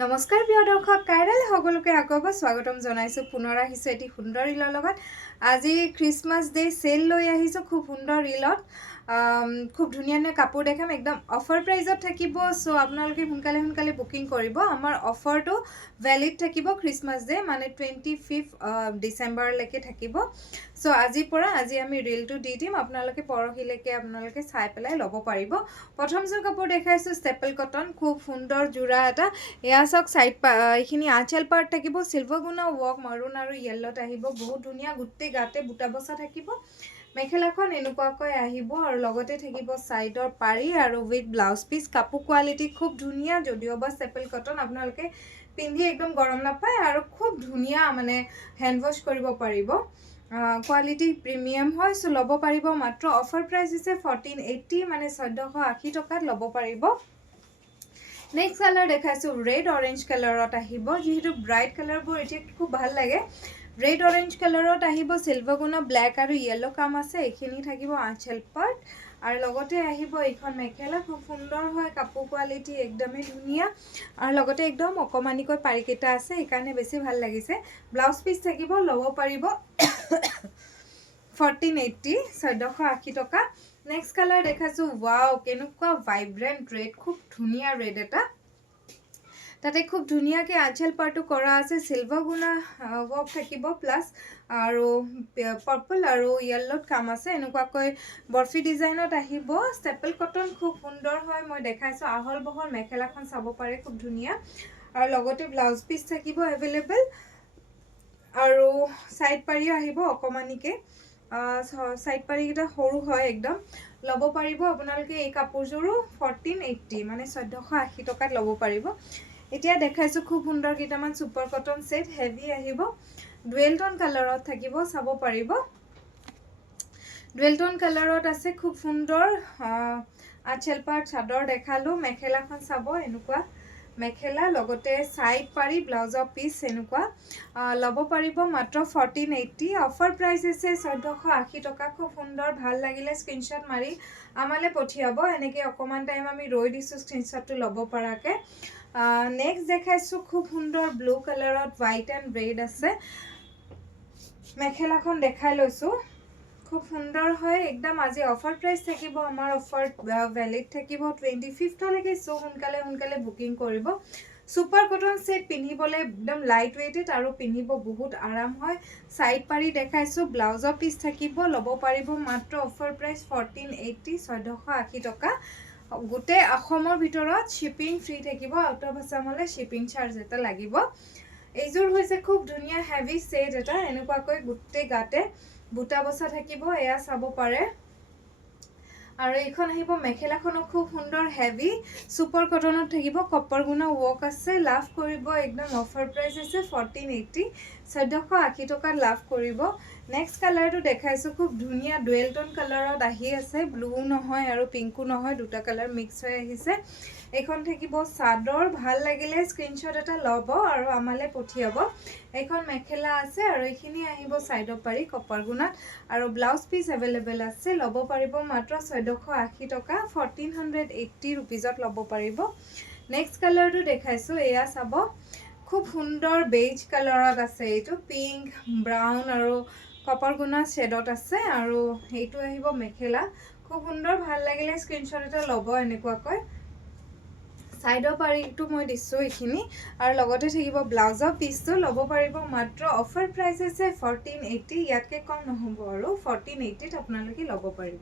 নমস্কাৰ প্ৰিয় দৰ্শক, কাইৰালে সকলোকে আকৌ স্বাগতম জনাইছোঁ। পুনৰ আহিছোঁ এটি সুন্দৰ ৰীলৰ লগত। আজি খ্ৰীষ্টমাছ ডে চেল লৈ আহিছোঁ, খুব সুন্দৰ ৰীলত। খুব ধুনীয়া ধুনীয়া কাপোৰ দেখাম, একদম অফাৰ প্ৰাইজত থাকিব। চ' আপোনালোকে সোনকালে বুকিং কৰিব। আমাৰ অফাৰটো ভেলিড থাকিব খ্ৰীষ্টমাছ ডে, মানে 25 ডিচেম্বৰলৈকে থাকিব। চ' আজি আমি ৰীলটো দি দিম, আপোনালোকে পৰহিলৈকে আপোনালোকে চাই পেলাই ল'ব পাৰিব। প্ৰথম যোৰ কাপোৰ দেখাইছোঁ ষ্টেপল কটন, খুব সুন্দৰ যোৰা এটা। এয়া চাওক, এইখিনি আঁচল পাৰ্ট থাকিব, চিলভাৰ গুণা ৱৰ্ক মাৰুন আৰু য়েল্লত আহিব। বহুত ধুনীয়া, গোটেই গাতে বুটা বচা থাকিব। মেখেলাখন এনেকুৱাকৈ আহিব আৰু লগতে থাকিব চাইডৰ পাৰি আৰু উইথ ব্লাউজ পিচ। কাপোৰ কোৱালিটি খুব ধুনীয়া, যদিও বা ষ্টেপল কটন, আপোনালোকে পিন্ধি একদম গৰম নাপায় আৰু খুব ধুনীয়া, মানে হেণ্ড ৱাছ কৰিব পাৰিব। কোৱালিটি প্ৰিমিয়াম হয়, চ' ল'ব পাৰিব। মাত্ৰ অফাৰ প্ৰাইচ হৈছে 1480, মানে 1480 টকাত ল'ব পাৰিব। নেক্সট কালাৰ দেখাইছোঁ ৰেড অৰেঞ্জ কালাৰত আহিব। যিহেতু ব্ৰাইট কালাৰবোৰ এতিয়া খুব ভাল লাগে, ৰেড অৰেঞ্জ কালাৰত আহিব। চিলভাৰ গুণা ব্লেক আৰু য়েল্লো কাম আছে। এইখিনি থাকিব আঁচল পাৰ্ট আৰু লগতে আহিব এইখন মেখেলা। খুব সুন্দৰ হয়, কাপোৰ কোৱালিটি একদমেই ধুনীয়া আৰু লগতে একদম অকণমানিকৈ পাৰিকেইটা আছে, সেইকাৰণে বেছি ভাল লাগিছে। ব্লাউজ পিচ থাকিব, ল'ব পাৰিব 1480, 1480 টকা। নেক্সট কালাৰ দেখাইছোঁ, ৱাও কেনেকুৱা ভাইব্ৰেণ্ট ৰেড, খুব ধুনীয়া ৰেড এটা। তাতে খুব ধুনীয়াকৈ আঁচল পাৰ্টটো কৰা আছে, চিলভাৰ গুণা ৱৰ্ক থাকিব, প্লাছ আৰু পাৰ্পল আৰু য়েল্লোত কাম আছে। এনেকুৱাকৈ বৰফি ডিজাইনত আহিব। ষ্টেপল কটন খুব সুন্দৰ হয়, মই দেখাইছোঁ। আহল বহল মেখেলাখন চাব পাৰে, খুব ধুনীয়া আৰু লগতে ব্লাউজ পিচ থাকিব এভেইলেবল আৰু চাইড পাৰিও আহিব অকণমানিকৈ। চাইড পাৰিকেইটা সৰু হয় একদম। ল'ব পাৰিব আপোনালোকে এই কাপোৰযোৰো 1480, মানে 1480 টকাত ল'ব পাৰিব। এতিয়া দেখাইছোঁ খুব সুন্দৰ কেইটামান চুপাৰ কটন ছেট, হেভি আহিব। ডুৱেল টন কালাৰত থাকিব, চাব পাৰিব। ডুৱেল টন কালাৰত আছে, খুব সুন্দৰ। আঁচল পাৰ্ট চাদৰ দেখালোঁ, মেখেলাখন চাব এনেকুৱা মেখেলা, লগতে চাইড পাৰি ব্লাউজৰ পিচ এনেকুৱা। ল'ব পাৰিব মাত্ৰ 1480। অফাৰ প্ৰাইচ হৈছে 1480 টকা। খুব সুন্দৰ, ভাল লাগিলে স্ক্ৰীনশ্বট মাৰি আমালৈ পঠিয়াব। এনেকৈ অকণমান টাইম আমি ৰৈ দিছোঁ স্ক্ৰীনশ্বটটো ল'ব পৰাকৈ। নেক্সট দেখাইছোঁ খুব সুন্দৰ ব্লু কালাৰত হোৱাইট এণ্ড ৰেড আছে। মেখেলাখন দেখাই লৈছোঁ, খুব সুন্দৰ হয় একদম। আজি অফাৰ প্ৰাইচ থাকিব, আমাৰ অফাৰ ভেলিড থাকিব 25লৈকে। চ' সোনকালে বুকিং কৰিব। চুপাৰ কটন ছেট পিন্ধিবলৈ একদম লাইট ৱেইটেড আৰু পিন্ধিব বহুত আৰাম হয়। চাইড পাৰি দেখাইছোঁ, ব্লাউজৰ পিচ থাকিব, ল'ব পাৰিব মাত্ৰ অফাৰ প্ৰাইচ 1480, 1480 টকা। গোটেই অসমৰ ভিতৰত শ্বিপিং ফ্ৰী থাকিব, আউট অফ আছাম হ'লে শ্বিপিং চাৰ্জ এটা লাগিব। এইযোৰ হৈছে খুব ধুনীয়া হেভি ছেট এটা, এনেকুৱাকৈ গোটেই গাতে বুটা বচা থাকিব, এয়া চাব পাৰে। আৰু এইখন আহিব মেখেলাখনো খুব সুন্দৰ হেভি চুপাৰ কটনত থাকিব, কপাৰ গুণা ৱৰ্ক আছে। লাভ কৰিব একদম অফাৰ প্ৰাইচ হৈছে 1480, 1480 টকাত লাভ কৰিব। নেক্সট কালাৰটো দেখাইছোঁ, খুব ধুনীয়া ডুৱেল টন কালাৰত আহি আছে। ব্লু নহয় আৰু পিংকো নহয়, দুটা কালাৰ মিক্স হৈ আহিছে। এইখন থাকিব চাদৰ, ভাল লাগিলে স্ক্ৰীনশ্বট এটা ল'ব আৰু আমালৈ পঠিয়াব। এইখন মেখেলা আছে আৰু এইখিনি আহিব চাইডৰ পাৰি কপাৰ গুণাত আৰু ব্লাউজ পিচ এভেইলেবল আছে। ল'ব পাৰিব মাত্ৰ 1480 টকা, 1480 ৰুপিজত ল'ব পাৰিব। নেক্সট কালাৰটো দেখাইছোঁ, এয়া চাব, খুব সুন্দৰ বেইজ কালাৰত আছে। এইটো পিংক, ব্ৰাউন আৰু কপাৰ গুণা শ্বেডত আছে আৰু এইটো আহিব মেখেলা। খুব সুন্দৰ, ভাল লাগিলে স্ক্ৰীনশ্বট এটা ল'ব। এনেকুৱাকৈ চাইডৰ পাৰিটো মই দিছোঁ এইখিনি আৰু লগতে থাকিব ব্লাউজৰ পিচটো। ল'ব পাৰিব মাত্ৰ অফাৰ প্ৰাইচ হৈছে 1480, ইয়াতকৈ কম নহ'ব আৰু 1480ত আপোনালোকে ল'ব পাৰিব।